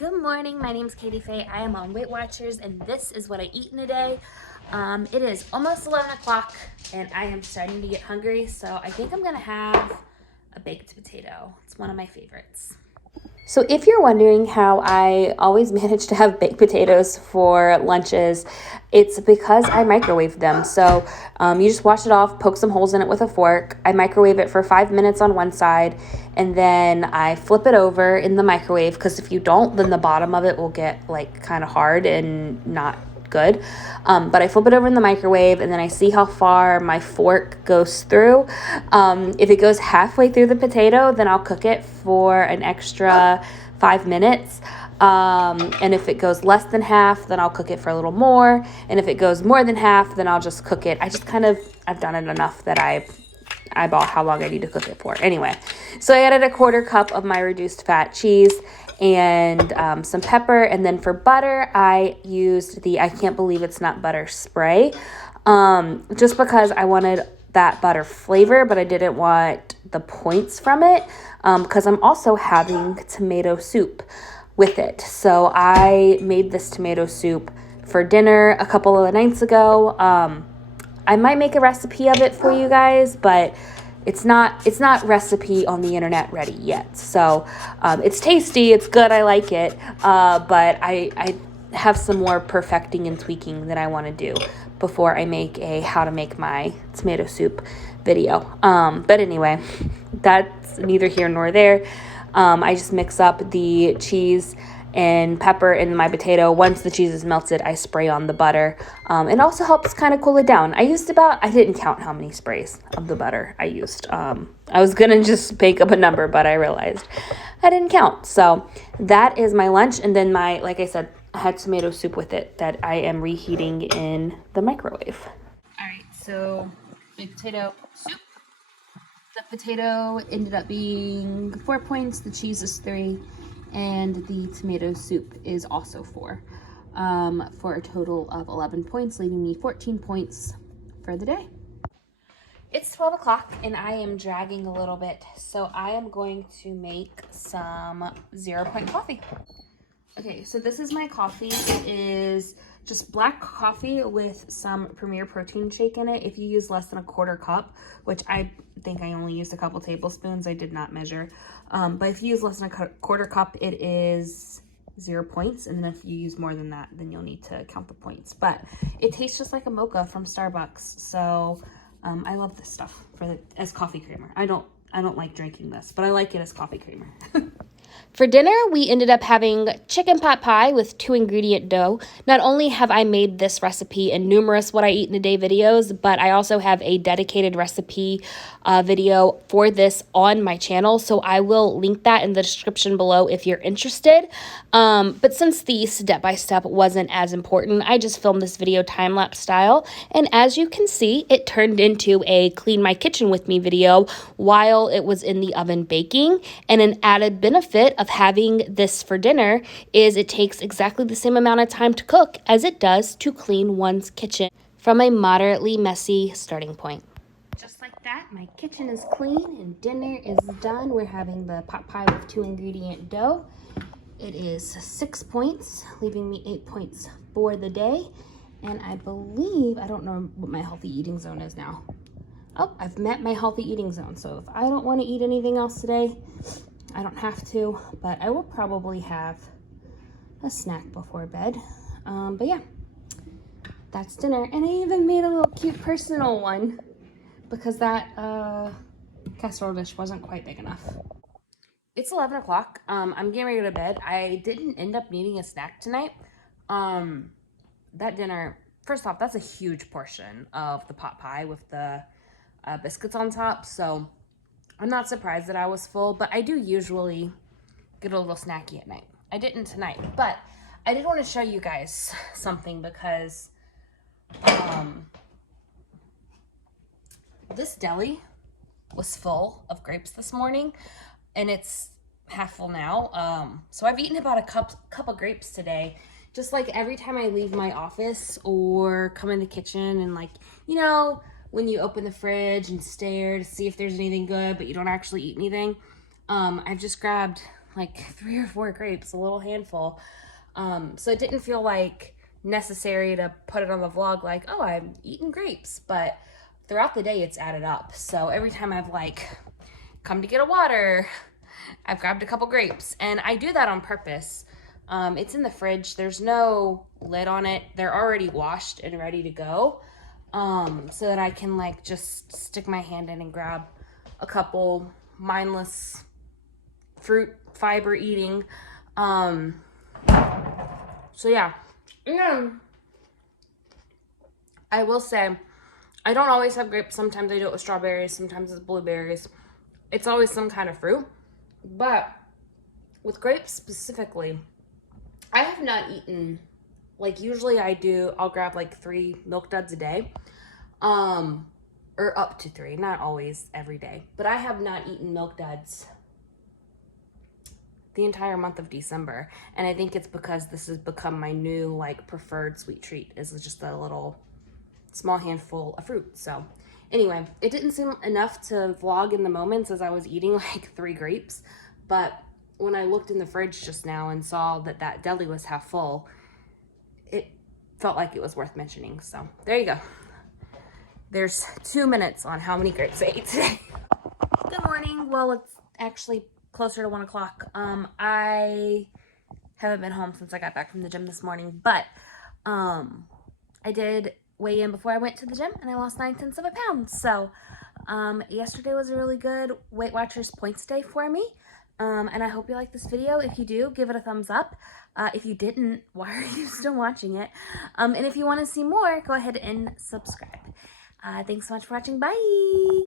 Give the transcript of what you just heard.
Good morning, my name is Katie Faye. I am on Weight Watchers and this is what I eat in a day. It is almost 11 o'clock and I am starting to get hungry, so I think I'm gonna have a baked potato. It's one of my favorites. So if you're wondering how I always manage to have baked potatoes for lunches, it's because I microwave them. So you just wash it off, poke some holes in it with a fork. I microwave it for 5 minutes on one side, and then I flip it over in the microwave, because if you don't, then the bottom of it will get like kind of hard and not good. But I flip it over in the microwave and then I see how far my fork goes through. If it goes halfway through the potato, then I'll cook it for an extra 5 minutes. And if it goes less than half, then I'll cook it for a little more. And if it goes more than half, then I'll just cook it. I've done it enough that I eyeball how long I need to cook it for. Anyway, so I added a 1/4 cup of my reduced fat cheese and some pepper. And then for butter, I used the I Can't Believe It's Not Butter spray, just because I wanted that butter flavor, but I didn't want the points from it, because I'm also having tomato soup with it. So I made this tomato soup for dinner a couple of nights ago. I might make a recipe of it for you guys, but it's not recipe on the internet ready yet. So it's tasty, it's good, I like it, but I have some more perfecting and tweaking that I want to do before I make a how to make my tomato soup video. But anyway, that's neither here nor there. I just mix up the cheese and pepper in my potato. Once the cheese is melted, I spray on the butter. It also helps kind of cool it down. I didn't count how many sprays of the butter I used. I was gonna just make up a number, but I realized I didn't count. So that is my lunch. And then like I said, I had tomato soup with it that I am reheating in the microwave. All right, so baked potato soup. The potato ended up being 4 points, the cheese is 3, and the tomato soup is also 4, for a total of 11 points, leaving me 14 points for the day. It's 12 o'clock and I am dragging a little bit, so I am going to make some 0 point coffee. Okay, so this is my coffee. It is just black coffee with some Premier Protein shake in it. If you use less than a 1/4 cup, which I think I only used a couple tablespoons, I did not measure. But if you use less than a 1/4 cup, it is 0 points. And then if you use more than that, then you'll need to count the points. But it tastes just like a mocha from Starbucks. So I love this stuff as coffee creamer. I don't like drinking this, but I like it as coffee creamer. For dinner, we ended up having chicken pot pie with 2-ingredient dough. Not only have I made this recipe in numerous What I Eat in a Day videos, but I also have a dedicated recipe video for this on my channel, so I will link that in the description below if you're interested. But since the step-by-step wasn't as important, I just filmed this video time-lapse style, and as you can see, it turned into a clean my kitchen with me video while it was in the oven baking. And an added benefit of having this for dinner is it takes exactly the same amount of time to cook as it does to clean one's kitchen from a moderately messy starting point. Just like that, my kitchen is clean and dinner is done. We're having the pot pie with 2-ingredient dough. It is 6 points, leaving me 8 points for the day. And I don't know what my healthy eating zone is now. Oh, I've met my healthy eating zone. So if I don't want to eat anything else today, I don't have to, but I will probably have a snack before bed. But yeah, that's dinner. And I even made a little cute personal one because that casserole dish wasn't quite big enough. It's 11 o'clock. I'm getting ready to go to bed. I didn't end up needing a snack tonight. That dinner, first off, that's a huge portion of the pot pie with the biscuits on top. So I'm not surprised that I was full, but I do usually get a little snacky at night. I didn't tonight, but I did want to show you guys something because this deli was full of grapes this morning and it's half full now. So I've eaten about a cup of grapes today. Just like every time I leave my office or come in the kitchen and when you open the fridge and stare to see if there's anything good, but you don't actually eat anything, I've just grabbed like 3 or 4 grapes, a little handful. So it didn't feel like necessary to put it on the vlog like, oh, I'm eating grapes, but throughout the day it's added up. So every time I've like come to get a water, I've grabbed a couple grapes, and I do that on purpose. It's in the fridge. There's no lid on it. They're already washed and ready to go. So that I can like just stick my hand in and grab a couple, mindless fruit fiber eating. So yeah. I will say, I don't always have grapes. Sometimes I do it with strawberries. Sometimes it's blueberries. It's always some kind of fruit. But with grapes specifically, I have not eaten, like usually I'll grab like 3 Milk Duds a day. Or up to 3, not always every day. But I have not eaten Milk Duds the entire month of December. And I think it's because this has become my new like preferred sweet treat, is just a little small handful of fruit. So anyway, it didn't seem enough to vlog in the moments as I was eating like 3 grapes. But when I looked in the fridge just now and saw that that deli was half full, it felt like it was worth mentioning. So there you go. There's 2 minutes on how many grapes I ate today. Good morning. Well, it's actually closer to 1 o'clock. I haven't been home since I got back from the gym this morning, but I did weigh in before I went to the gym, and I lost 9/10 of a pound. So yesterday was a really good Weight Watchers points day for me. And I hope you like this video. If you do, give it a thumbs up. If you didn't, why are you still watching it? And if you want to see more, go ahead and subscribe. Thanks so much for watching. Bye!